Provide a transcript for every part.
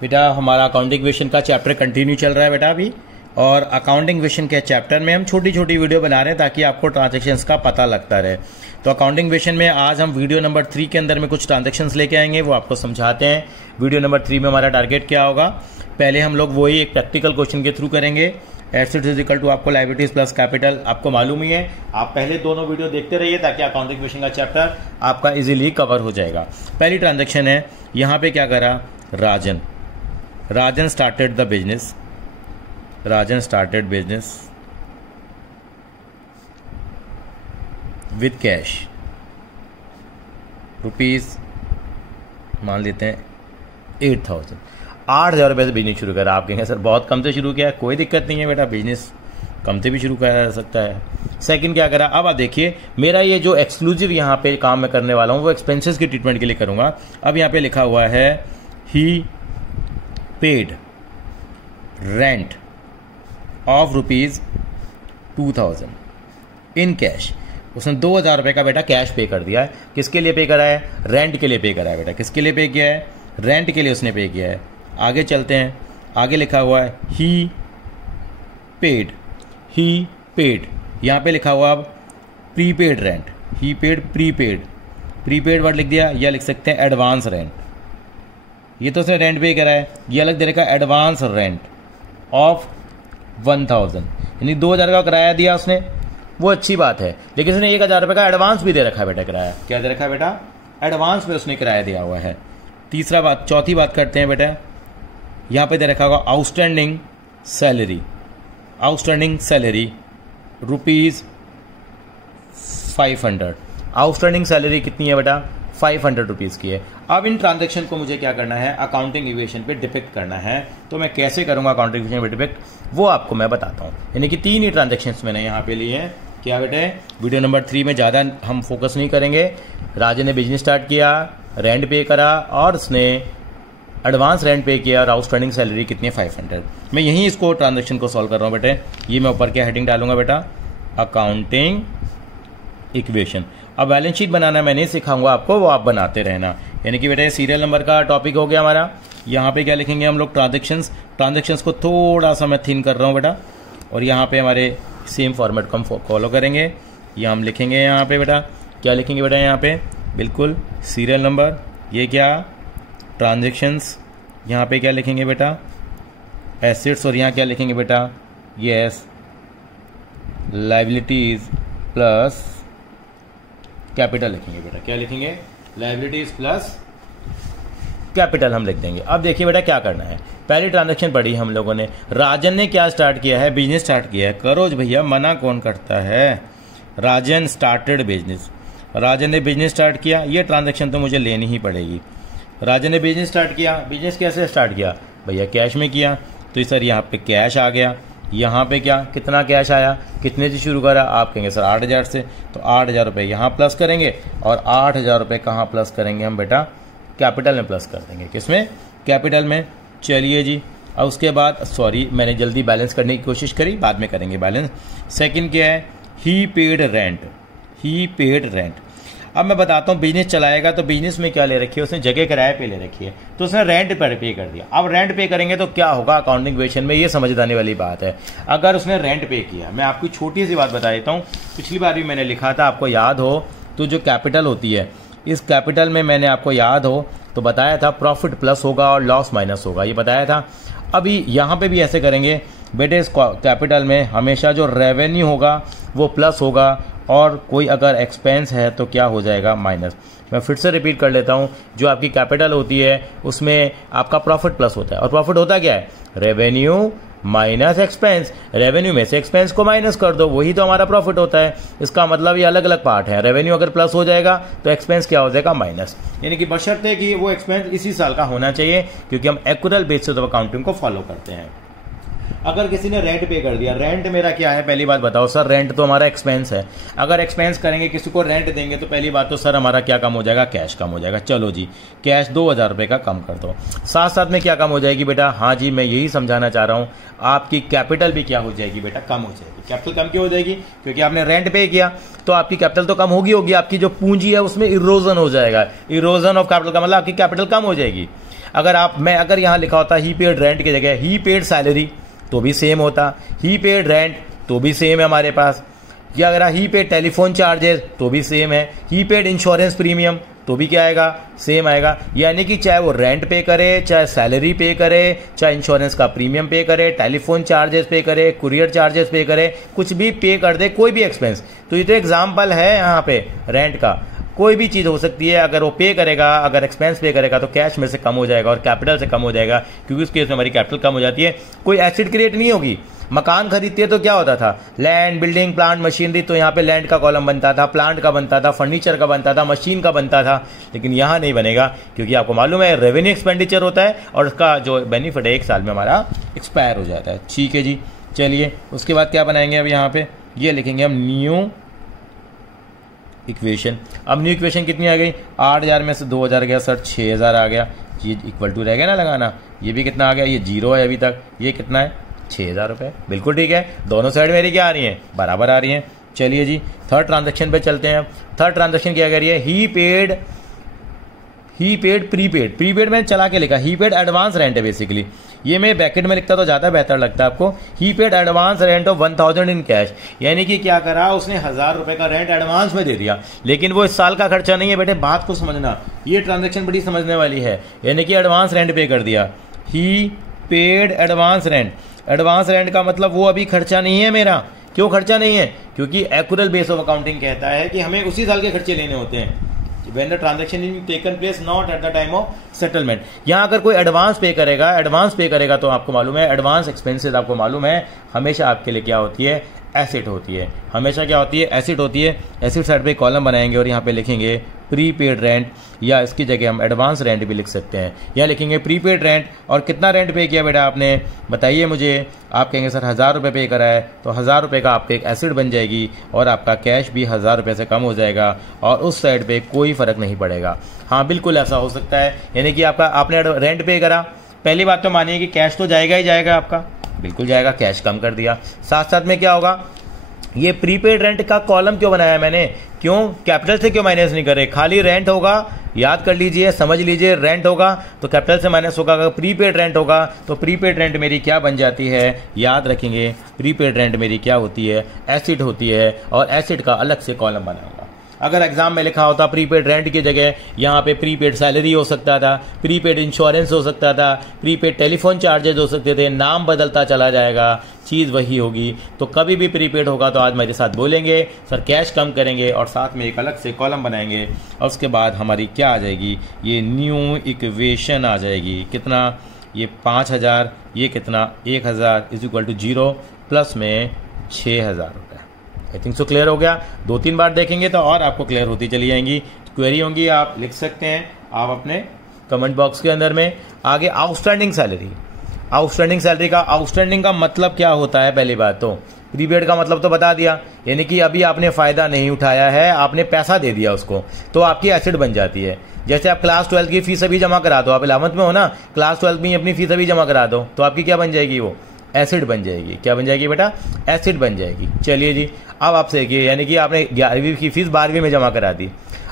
बेटा हमारा accounting equation का चैप्टर कंटिन्यू चल रहा है बेटा अभी, और अकाउंटिंग इक्वेशन के चैप्टर में हम छोटी छोटी वीडियो बना रहे हैं ताकि आपको ट्रांजैक्शंस का पता लगता रहे। तो अकाउंटिंग इक्वेशन में आज हम वीडियो नंबर 3 के अंदर में कुछ ट्रांजैक्शंस लेके आएंगे, वो आपको समझाते हैं। वीडियो नंबर 3 में हमारा टारगेट क्या होगा, पहले हम लोग वही एक प्रैक्टिकल क्वेश्चन के थ्रू करेंगे। एसेट्स इज इक्वल टू आपको लायबिलिटीज प्लस कैपिटल आपको मालूम ही है, आप पहले दोनों वीडियो देखते रहिए ताकि अकाउंटिंग इक्वेशन का चैप्टर आपका इजीली कवर हो जाएगा। पहली ट्रांजैक्शन है, यहाँ पे क्या करा, Rajan started the business, Rajan started business with cash rupees मान लेते हैं 8,000, 8,000 रुपये से बिजनेस शुरू करा। आप कहेंगे सर बहुत कम से शुरू किया, कोई दिक्कत नहीं है बेटा, बिजनेस कम से भी शुरू करा जा सकता है। सेकंड क्या करा, अब आप देखिए मेरा ये जो एक्सक्लूसिव यहाँ पे काम मैं करने वाला हूँ वो एक्सपेंसेस की ट्रीटमेंट के लिए करूँगा। अब यहाँ पे लिखा हुआ है he paid rent of rupees 2,000 in cash. उसने 2,000 रुपये का बेटा कैश पे कर दिया है। किसके लिए पे करा है, रेंट के लिए पे करा है बेटा। किसके लिए पे किया है, रेंट के लिए उसने पे किया है। आगे चलते हैं, आगे लिखा हुआ है ही पेड, यहाँ पे लिखा हुआ अब प्रीपेड रेंट, ही पेड प्रीपेड वर्ड लिख दिया, या लिख सकते हैं एडवांस रेंट। ये तो उसने रेंट पे करा है, ये अलग दे रखा है एडवांस रेंट ऑफ 1,000, यानी 2,000 का किराया दिया उसने, वो अच्छी बात है, लेकिन उसने 1,000 रुपये का एडवांस भी दे रखा है बेटा किराया। क्या दे रखा है बेटा, एडवांस में उसने किराया दिया हुआ है। चौथी बात करते हैं बेटा, यहाँ पे दे रखा होगा outstanding salary rupees 500। Outstanding salary कितनी है बेटा, 500 रुपीज़ की है। अब इन ट्रांजैक्शन को मुझे क्या करना है, अकाउंटिंग इक्वेशन पे डिपिक्ट करना है। तो मैं कैसे करूंगा अकाउंटिंग इक्वेशन पे डिपिक्ट, वो आपको मैं बताता हूँ। यानी कि 3 ही ट्रांजैक्शंस मैंने यहाँ पे लिए हैं। क्या बेटे, वीडियो नंबर 3 में ज़्यादा हम फोकस नहीं करेंगे। राजन ने बिजनेस स्टार्ट किया, रेंट पे करा और उसने एडवांस रेंट पे किया और आउटस्टैंडिंग सैलरी कितनी है 500। मैं यहीं इसको ट्रांजैक्शन को सॉल्व कर रहा हूँ बेटे। ये मैं ऊपर क्या हेडिंग डालूंगा बेटा, अकाउंटिंग इक्वेशन। अब बैलेंस शीट बनाना मैं नहीं सिखाऊंगा आपको, वो आप बनाते रहना। यानी कि बेटा सीरियल नंबर का टॉपिक हो गया हमारा। यहाँ पे क्या लिखेंगे हम लोग, ट्रांजैक्शंस को थोड़ा सा मैं थिन कर रहा हूँ बेटा, और यहाँ पे हमारे सेम फॉर्मेट को हम फॉलो करेंगे। ये हम लिखेंगे यहाँ पे बेटा, क्या लिखेंगे बेटा यहाँ पे, बिल्कुल सीरियल नंबर, ये क्या ट्रांजैक्शंस, यहाँ पे क्या लिखेंगे बेटा एसेट्स, और यहाँ क्या लिखेंगे बेटा, यस लायबिलिटीज प्लस कैपिटल लिखेंगे बेटा। क्या लिखेंगे, लायबिलिटीज प्लस कैपिटल हम लिख देंगे। अब देखिए बेटा क्या करना है, पहली ट्रांजैक्शन पढ़ी हम लोगों ने, राजन ने क्या स्टार्ट किया है, बिजनेस स्टार्ट किया है। करो भैया, मना कौन करता है, राजन स्टार्टेड बिजनेस, राजन ने बिजनेस स्टार्ट किया। ये ट्रांजैक्शन तो मुझे लेनी ही पड़ेगी। राजन ने बिजनेस स्टार्ट किया, बिजनेस कैसे स्टार्ट किया भैया, कैश में किया। तो सर यहाँ पे कैश आ गया, यहाँ पे क्या कितना कैश आया, कितने से शुरू करा, आप कहेंगे सर 8,000 से, तो 8,000 रुपये यहाँ प्लस करेंगे और 8,000 रुपये कहाँ प्लस करेंगे हम बेटा, कैपिटल में प्लस कर देंगे। किसमें, कैपिटल में। चलिए जी, अब उसके बाद सॉरी मैंने जल्दी बैलेंस करने की कोशिश करी, बाद में करेंगे बैलेंस। सेकंड क्या है, ही पेड रेंट। अब मैं बताता हूँ, बिजनेस चलाएगा तो बिजनेस में क्या ले रखी है उसने, जगह किराए पे ले रखी है, तो उसने रेंट पर पे कर दिया। अब रेंट पे करेंगे तो क्या होगा अकाउंटिंग इक्वेशन में, ये समझ आने वाली बात है। अगर उसने रेंट पे किया, मैं आपको छोटी सी बात बता देता हूँ, पिछली बार भी मैंने लिखा था, आपको याद हो तो, जो कैपिटल होती है, इस कैपिटल में मैंने आपको याद हो तो बताया था प्रॉफिट प्लस होगा और लॉस माइनस होगा, ये बताया था। अभी यहाँ पे भी ऐसे करेंगे बेटे, इस कैपिटल में हमेशा जो रेवेन्यू होगा वो प्लस होगा, और कोई अगर एक्सपेंस है तो क्या हो जाएगा, माइनस। मैं फिर से रिपीट कर लेता हूँ, जो आपकी कैपिटल होती है उसमें आपका प्रॉफिट प्लस होता है, और प्रॉफिट होता क्या है, रेवेन्यू माइनस एक्सपेंस। रेवेन्यू में से एक्सपेंस को माइनस कर दो, वही तो हमारा प्रॉफिट होता है। इसका मतलब ये अलग अलग पार्ट है। रेवेन्यू अगर प्लस हो जाएगा तो एक्सपेंस क्या हो जाएगा, माइनस। यानी कि बशर्ते कि वो एक्सपेंस इसी साल का होना चाहिए, क्योंकि हम एक्यूरल बेसिस ऑफ अकाउंटिंग को फॉलो करते हैं। अगर किसी ने रेंट पे कर दिया, रेंट मेरा क्या है, पहली बात बताओ सर, रेंट तो हमारा एक्सपेंस है। अगर एक्सपेंस करेंगे, किसी को रेंट देंगे, तो पहली बात तो सर हमारा क्या कम हो जाएगा, कैश कम हो जाएगा। चलो जी, कैश 2,000 रुपये का कम कर दो। साथ साथ में क्या कम हो जाएगी बेटा, हाँ जी मैं यही समझाना चाह रहा हूँ, आपकी कैपिटल भी क्या हो जाएगी बेटा, कम हो जाएगी। कैपिटल कम क्यों हो जाएगी, क्योंकि आपने रेंट पे किया तो आपकी कैपिटल तो कम होगी, आपकी जो पूंजी है उसमें इरोजन हो जाएगा। इरोजन ऑफ कैपिटल का मतलब आपकी कैपिटल कम हो जाएगी। अगर यहाँ लिखा होता ही पेड रेंट की जगह ही पेड सैलरी तो भी सेम होता, ही पेड रेंट तो भी सेम है हमारे पास, या अगर ही पेड टेलीफोन चार्जेस तो भी सेम है, ही पेड इंश्योरेंस प्रीमियम तो भी क्या आएगा, सेम आएगा। यानी कि चाहे वो रेंट पे करे, चाहे सैलरी पे करे, चाहे इंश्योरेंस का प्रीमियम पे करे, टेलीफोन चार्जेस पे करे, कुरियर चार्जेस पे करे, कुछ भी पे कर दे, कोई भी एक्सपेंस। तो ये तो एग्जाम्पल है यहाँ पे रेंट का, कोई भी चीज़ हो सकती है। अगर वो पे करेगा, अगर एक्सपेंस पे करेगा तो कैश में से कम हो जाएगा और कैपिटल से कम हो जाएगा, क्योंकि उस केस में हमारी कैपिटल कम हो जाती है, कोई एसेट क्रिएट नहीं होगी। मकान खरीदते हैं तो क्या होता था, लैंड, बिल्डिंग, प्लांट, मशीनरी, तो यहाँ पे लैंड का कॉलम बनता था, प्लांट का बनता था, फर्नीचर का बनता था, मशीन का बनता था। लेकिन यहाँ नहीं बनेगा, क्योंकि आपको मालूम है रेवेन्यू एक्सपेंडिचर होता है और उसका जो बेनिफिट है 1 साल में हमारा एक्सपायर हो जाता है। ठीक है जी, चलिए उसके बाद क्या बनाएंगे, अब यहाँ पे ये लिखेंगे हम न्यू इक्वेशन। अब न्यू इक्वेशन कितनी आ गई, 8000 में से 2000 गया सर, 6000 आ गया, ये इक्वल टू रह गया ना लगाना, ये भी कितना आ गया, ये 0 है अभी तक, ये कितना है 6000 रुपये, बिल्कुल ठीक है। दोनों साइड मेरी क्या आ रही है, बराबर आ रही है। चलिए जी थर्ड ट्रांजैक्शन पे चलते हैं। थर्ड ट्रांजैक्शन क्या कह रही है, ही पेड प्रीपेड। प्रीपेड मैंने चला के लिखा, ही पेड एडवांस रेंट है बेसिकली, ये मैं ब्रैकेट में लिखता तो ज़्यादा बेहतर लगता है आपको। He paid advance rent of 1000 in cash, यानी कि क्या करा उसने 1000 रुपये का रेंट एडवांस में दे दिया, लेकिन वो इस साल का खर्चा नहीं है बेटे, बात को समझना, ये ट्रांजैक्शन बड़ी समझने वाली है। यानी कि एडवांस रेंट पे कर दिया, he paid advance rent. Advance rent का मतलब वो अभी खर्चा नहीं है मेरा। क्यों खर्चा नहीं है, क्योंकि एक्यूरेल बेस ऑफ अकाउंटिंग कहता है कि हमें उसी साल के खर्चे लेने होते हैं, when the transaction is taken place not at the time of settlement। यहाँ अगर कोई एडवांस पे करेगा तो आपको मालूम है एडवांस एक्सपेंसेस, आपको मालूम है हमेशा आपके लिए क्या होती है, एसेट होती है, हमेशा क्या होती है, एसेट होती है। एसेट साइड पे कॉलम बनाएंगे और यहाँ पे लिखेंगे प्रीपेड रेंट, या इसकी जगह हम एडवांस रेंट भी लिख सकते हैं। यहाँ लिखेंगे प्रीपेड रेंट, और कितना रेंट पे किया बेटा आपने, बताइए मुझे। आप कहेंगे सर 1000 रुपये पे करा है, तो 1000 रुपये का आपका एक एसेट बन जाएगी और आपका कैश भी 1000 रुपये से कम हो जाएगा और उस साइड पे कोई फर्क नहीं पड़ेगा। हाँ बिल्कुल ऐसा हो सकता है, यानी कि आपने रेंट पे करा, पहली बात तो मानिए कि कैश तो जाएगा ही जाएगा, आपका बिल्कुल जाएगा, कैश कम कर दिया। साथ साथ में क्या होगा, ये प्रीपेड रेंट का कॉलम क्यों बनाया मैंने, क्यों कैपिटल से क्यों माइनस नहीं करे, खाली रेंट होगा, याद कर लीजिए, समझ लीजिए, रेंट होगा तो कैपिटल से माइनस होगा, अगर प्रीपेड रेंट होगा तो प्रीपेड रेंट मेरी क्या बन जाती है, याद रखेंगे प्रीपेड रेंट मेरी क्या होती है, एसिड होती है, और एसिड का अलग से कॉलम बनाऊंगा। अगर एग्जाम में लिखा होता प्रीपेड रेंट की जगह यहाँ पे प्रीपेड सैलरी हो सकता था, प्रीपेड इंश्योरेंस हो सकता था, प्रीपेड टेलीफोन चार्जेज हो सकते थे, नाम बदलता चला जाएगा, चीज़ वही होगी। तो कभी भी प्रीपेड होगा तो आज मेरे साथ बोलेंगे सर कैश कम करेंगे और साथ में एक अलग से कॉलम बनाएंगे, और उसके बाद हमारी क्या आ जाएगी, ये न्यू इक्वेशन आ जाएगी। कितना, ये 5000, ये कितना 1000 इज इक्वल टू 0 प्लस में 6000 रुपये। आई थिंक सो क्लियर हो गया। 2-3 बार देखेंगे तो और आपको क्लियर होती चली जाएंगी। क्वेरी होंगी आप लिख सकते हैं आप अपने कमेंट बॉक्स के अंदर में। आगे आउटस्टैंडिंग सैलरी, आउटस्टैंडिंग सैलरी का, आउटस्टैंडिंग का मतलब क्या होता है, पहली बात तो प्रीपेड का मतलब तो बता दिया, यानी कि अभी आपने फ़ायदा नहीं उठाया है, आपने पैसा दे दिया उसको, तो आपकी एसेट बन जाती है। जैसे आप क्लास 12 की फीस अभी जमा करा दो, आप 11th में हो ना, क्लास 12 में अपनी फीस अभी जमा करा दो, तो आपकी क्या बन जाएगी, वो एसिड बन जाएगी। क्या बन जाएगी बेटा, एसिड बन जाएगी। चलिए जी, अब आपसे देखिए, यानी कि आपने 11वीं की फीस 12वीं में जमा करा दी,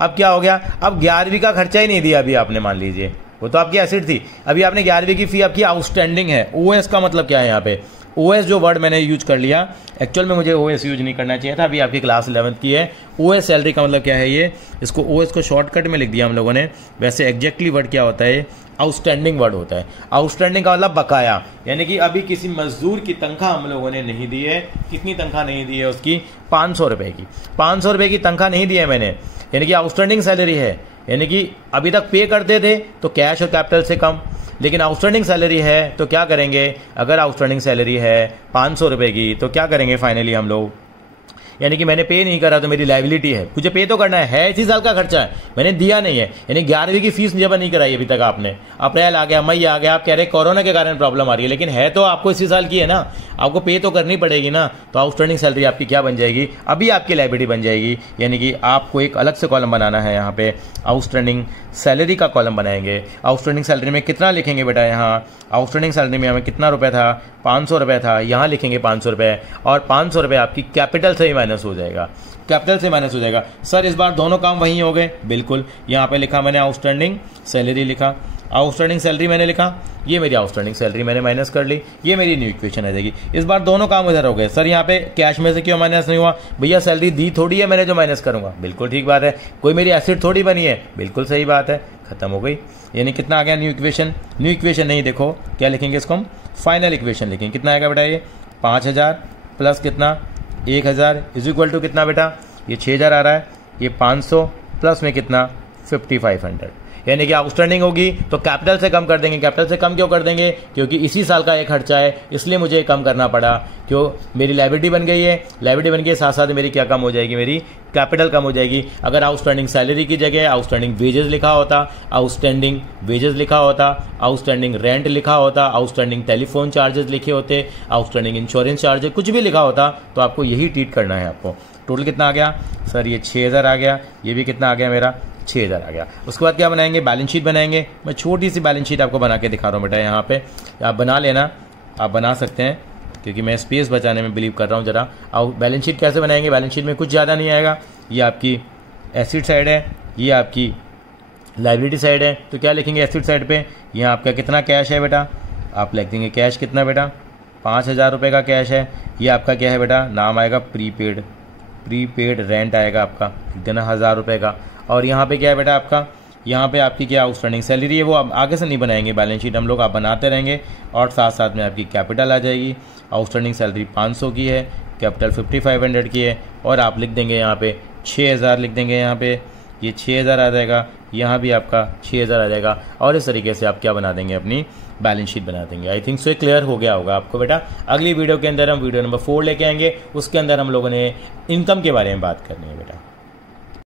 अब क्या हो गया, अब 11वीं का खर्चा ही नहीं दिया अभी आपने, मान लीजिए वो तो आपकी एसिड थी, अभी आपने 11वीं की फी आपकी आउटस्टैंडिंग है। ओएस का मतलब क्या है, यहाँ पे ओएस जो वर्ड मैंने यूज कर लिया, एक्चुअल में मुझे ओएस यूज नहीं करना चाहिए था, अभी आपकी क्लास 11th की है। ओएस सैलरी का मतलब क्या है, ये इसको ओएस को शॉर्टकट में लिख दिया हम लोगों ने, वैसे एग्जैक्टली वर्ड क्या होता है, आउटस्टैंडिंग वर्ड होता है। आउटस्टैंडिंग का मतलब बकाया, यानी कि अभी किसी मजदूर की तनख्वाह हम लोगों ने नहीं दी है। कितनी तनख्वाह नहीं दी है उसकी, 500 रुपये की, 500 रुपये की तनख्वाह नहीं दी है मैंने, यानी कि आउटस्टैंडिंग सैलरी है, यानी कि अभी तक पे करते थे तो कैश और कैपिटल से कम, लेकिन आउटस्टैंडिंग सैलरी है तो क्या करेंगे, अगर आउटस्टैंडिंग सैलरी है 500 रुपये की तो क्या करेंगे फाइनली हम लोग, यानी कि मैंने पे नहीं करा तो मेरी लाइबिलिटी है, मुझे पे तो करना है, इसी साल का खर्चा है, मैंने दिया नहीं है, यानी 11वीं की फीस जमा नहीं कराई अभी तक आपने, अप्रैल आ गया, मई आ गया, आप कह रहे कोरोना के कारण प्रॉब्लम आ रही है, लेकिन है तो आपको इसी साल की है ना, आपको पे तो करनी पड़ेगी ना, तो आउटस्टैंडिंग सैलरी आपकी क्या बन जाएगी, अभी आपकी लाइबिलिटी बन जाएगी, यानी कि आपको एक अलग से कॉलम बनाना है, यहाँ पे आउटस्टैंडिंग सैलरी का कॉलम बनाएंगे। आउटस्टैंडिंग सैलरी में कितना लिखेंगे बेटा, यहाँ आउटस्टैंडिंग सैलरी में हमें कितना रुपये था, 500 रुपये था, यहाँ लिखेंगे 500 रुपये, और 500 रुपये आपकी कैपिटल से ही माइनस हो जाएगा, कैपिटल से माइनस हो जाएगा। सर इस बार दोनों काम वहीं हो गए, बिल्कुल, यहाँ पे लिखा मैंने आउटस्टैंडिंग सैलरी लिखा, आउटस्टैंडिंग सैलरी मैंने लिखा, ये मेरी आउटस्टैंडिंग सैलरी मैंने माइनस कर ली, ये मेरी न्यू इक्वेशन आ जाएगी। इस बार दोनों काम इधर हो गए। सर यहाँ पे कैश में से क्यों माइनस नहीं हुआ? भैया सैलरी दी थोड़ी है मैंने जो माइनस करूंगा, बिल्कुल ठीक बात है। कोई मेरी एसिड थोड़ी बनी है, बिल्कुल सही बात है, खत्म हो गई। यानी कितना आ गया न्यू इक्वेशन? न्यू इक्वेशन नहीं, देखो क्या लिखेंगे इसको हम, फाइनल इक्वेशन लिखेंगे। कितना आएगा बेटा? ये 5000 प्लस कितना 1000 इज इक्वल टू कितना बेटा? ये 6000 आ रहा है, ये 500 प्लस में कितना 5500। यानी कि आउटस्टैंडिंग होगी तो कैपिटल से कम कर देंगे। कैपिटल से कम क्यों कर देंगे? क्योंकि इसी साल का एक खर्चा है, इसलिए मुझे कम करना पड़ा। क्यों? मेरी लायबिलिटी बन गई है, लायबिलिटी बन गई, साथ साथ मेरी क्या कम हो जाएगी? मेरी कैपिटल कम हो जाएगी। अगर आउटस्टैंडिंग सैलरी की जगह आउटस्टैंडिंग वेजेस लिखा होता, आउटस्टैंडिंग वेजेस लिखा होता, आउटस्टैंडिंग रेंट लिखा होता, आउटस्टैंडिंग टेलीफोन चार्जेस लिखे होते, आउटस्टैंडिंग इंश्योरेंस चार्जेस, कुछ भी लिखा होता तो आपको यही ट्रीट करना है। आपको टोटल कितना आ गया? सर ये 6000 आ गया, ये भी कितना आ गया मेरा? 6000 आ गया। उसके बाद क्या बनाएंगे? बैलेंस शीट बनाएंगे। मैं छोटी सी बैलेंस शीट आपको बना के दिखा रहा हूँ बेटा, यहाँ पे आप बना लेना, आप बना सकते हैं क्योंकि मैं स्पेस बचाने में बिलीव कर रहा हूँ जरा। और बैलेंस शीट कैसे बनाएंगे? बैलेंस शीट में कुछ ज़्यादा नहीं आएगा। ये आपकी एसिड साइड है, ये आपकी लायबिलिटी साइड है। तो क्या लिखेंगे एसिड साइड पे? यहाँ आपका कितना कैश है बेटा? आप लिख देंगे कैश कितना बेटा? 5000 रुपये का कैश है। ये आपका क्या है बेटा? नाम आएगा प्रीपेड, प्रीपेड रेंट आएगा आपका, देना 1000 रुपये का। और यहाँ पे क्या है बेटा आपका? यहाँ पे आपकी क्या आउटस्टैंडिंग सैलरी है, वो आप आगे से नहीं बनाएंगे बैलेंस शीट, हम लोग आप बनाते रहेंगे। और साथ साथ में आपकी कैपिटल आ जाएगी। आउटस्टैंडिंग सैलरी 500 की है, कैपिटल 5500 की है, और आप लिख देंगे यहाँ पे 6000 लिख देंगे। यहाँ पे ये 6000 आ जाएगा, यहाँ भी आपका 6000 आ जाएगा। और इस तरीके से आप क्या बना देंगे? अपनी बैलेंस शीट बना देंगे। आई थिंक सो क्लियर हो गया होगा आपको बेटा। अगली वीडियो के अंदर हम वीडियो नंबर 4 लेके आएंगे, उसके अंदर हम लोगों ने इनकम के बारे में बात करनी है बेटा।